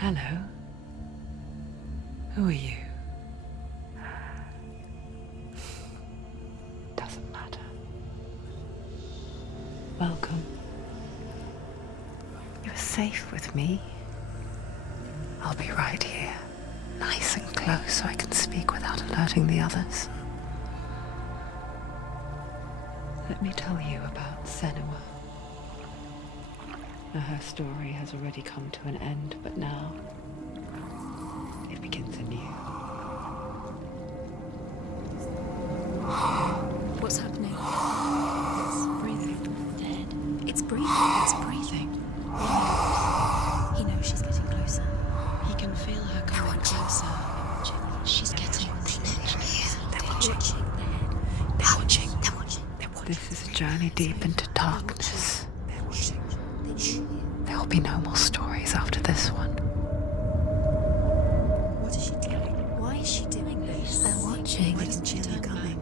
Hello. Who are you? Doesn't matter. Welcome. You're safe with me. I'll be right here, nice and close so I can speak without alerting the others. Let me tell you about Senua. Her story has already come to an end, but now it begins anew. What's happening? It's breathing. Dead. It's breathing. It's breathing. He knows she's getting closer. He can feel her coming closer. She's getting closer. They're watching. They're watching. They're watching. This is a journey deep into darkness. They're watching. There will be no more stories after this one. What is she doing? Why is she doing this? They're watching. Why doesn't she turn coming?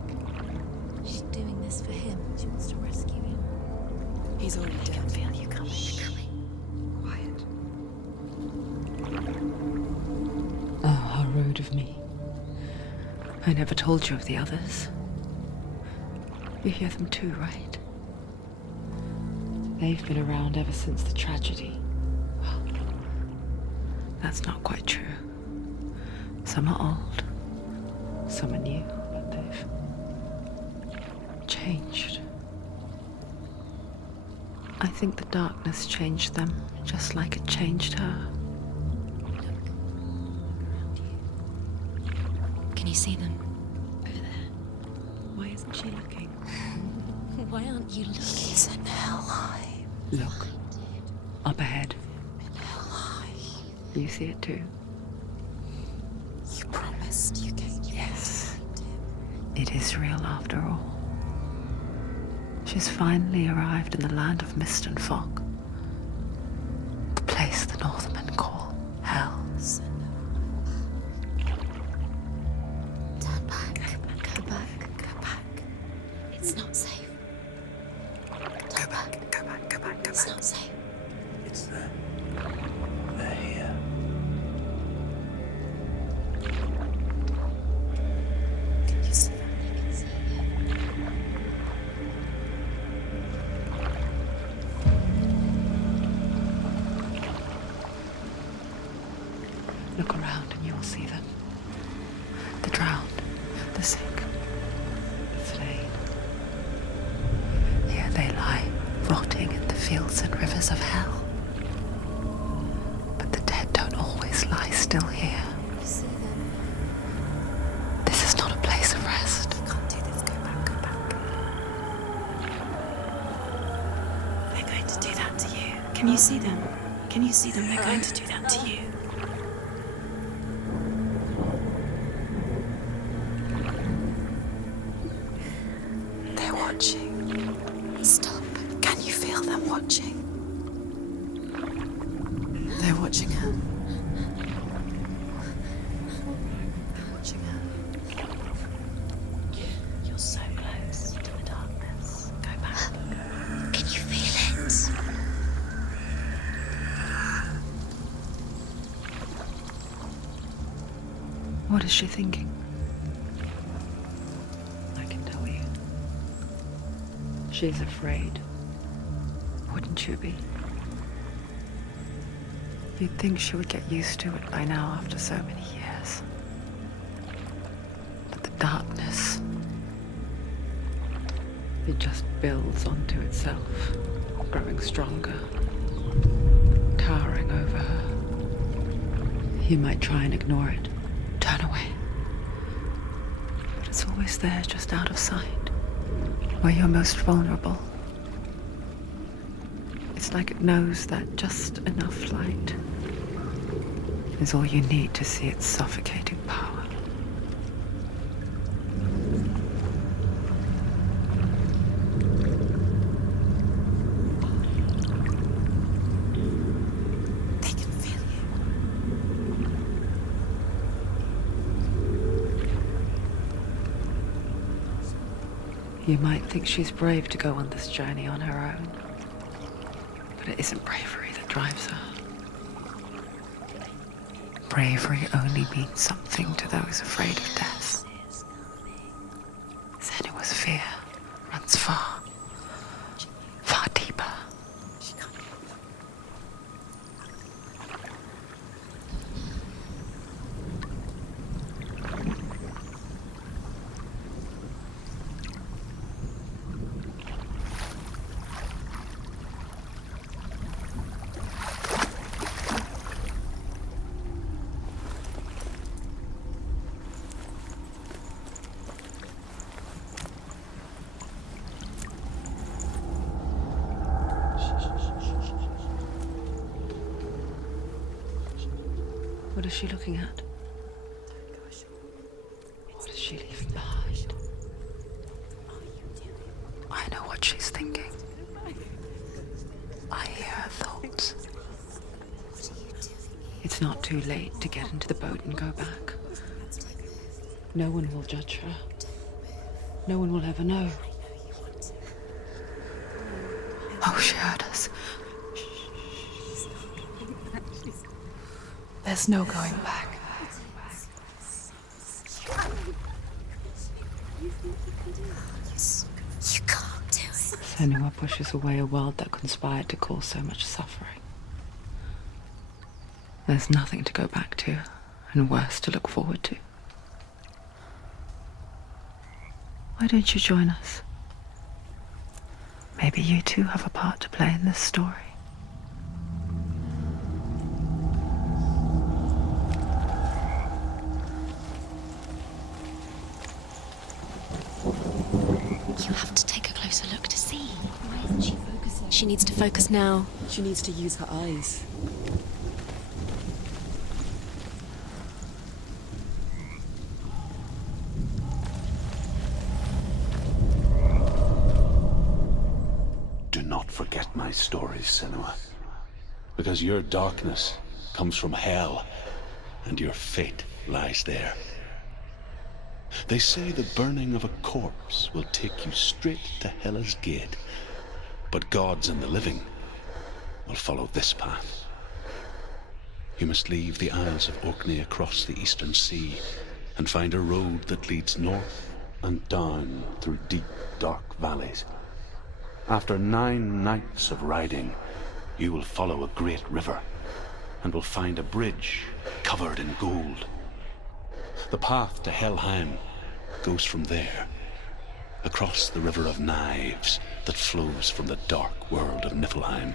She's doing this for him. She wants to rescue him. He's already dead. I can feel you coming. Quiet. Oh, how rude of me. I never told you of the others. You hear them too, right? They've been around ever since the tragedy. Well, that's not quite true. Some are old, some are new, but they've changed. I think the darkness changed them, just like it changed her. Can you see them? Over there. Why isn't she looking? Why aren't you looking? He's in hell. Look, up ahead. You see it too? You promised you gave you. Yes. It is real after all. She's finally arrived in the land of mist and fog. The place the Northmen call Hell. Turn back. Go back. Go back. It's not safe. Go back. It's not safe. It's them. They're here. Can you see them? I can see Look around and you will see them. The drowned, the sick, the slain. Here they lie, rotting in the fields and rivers of hell. But the dead don't always lie still here. You see them? This is not a place of rest. You can't do this. Go back. Go back. They're going to do that to you. Can you see them? Can you see them? They're going to do that to you. They're watching. Stop. Can you feel them watching? They're watching her. They're watching her. You're so close to the darkness. Go back. Can you feel it? What is she thinking? I can tell you. She's afraid. Wouldn't you be? You'd think she would get used to it by now after so many years. But the darkness, it just builds onto itself, growing stronger, towering over her. You might try and ignore it, turn away. But it's always there, just out of sight, where you're most vulnerable. It's like it knows that just enough light is all you need to see its suffocating power. They can feel you. You might think she's brave to go on this journey on her own, but it isn't bravery that drives her. Bravery only means something to those afraid of death. Senua's fear runs far, far deeper. What is she looking at? What is she leaving behind? I know what she's thinking. I hear her thoughts. It's not too late to get into the boat and go back. No one will judge her. No one will ever know. Oh, she heard us. There's no going back. You can't do it. Senua pushes away a world that conspired to cause so much suffering. There's nothing to go back to, and worse to look forward to. Why don't you join us? Maybe you too have a part to play in this story. You have to take a closer look to see. Why isn't she focusing? She needs to focus now. She needs to use her eyes. Do not forget my stories, Senua. Because your darkness comes from hell, and your fate lies there. They say the burning of a corpse will take you straight to Hela's gate, but gods and the living will follow this path. You must leave the Isles of Orkney across the eastern sea and find a road that leads north and down through deep, dark valleys. After 9 nights of riding, you will follow a great river and will find a bridge covered in gold. The path to Helheim goes from there, across the river of knives that flows from the dark world of Niflheim.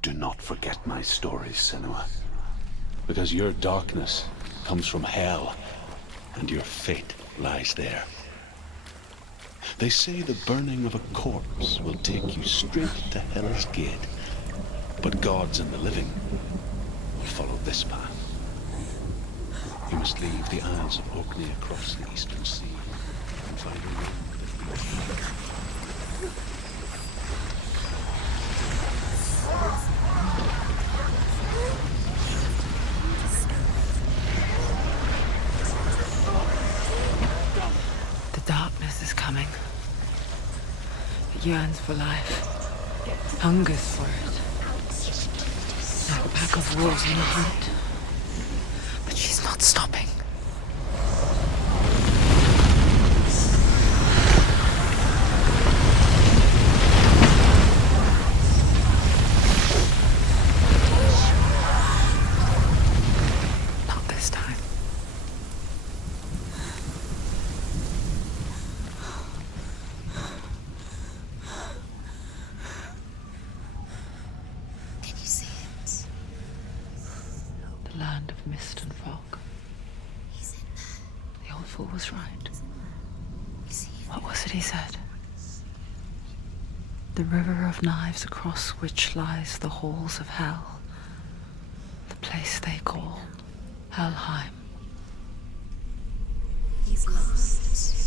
Do not forget my stories, Senua, because your darkness comes from hell, and your fate lies there. They say the burning of a corpse will take you straight to Hela's gate, but gods and the living will follow this path. You must leave the Isles of Orkney across the eastern sea and find a road that leads. The darkness is coming. It yearns for life, hungers for it, like a pack of wolves on a hunt. But she's not stopping. Not this time. Can you see it? The land of mist and fog. He's in there. The old fool was right. You see him? What was it he said? The river of knives across which lies the halls of hell. The place they call Helheim. He's lost.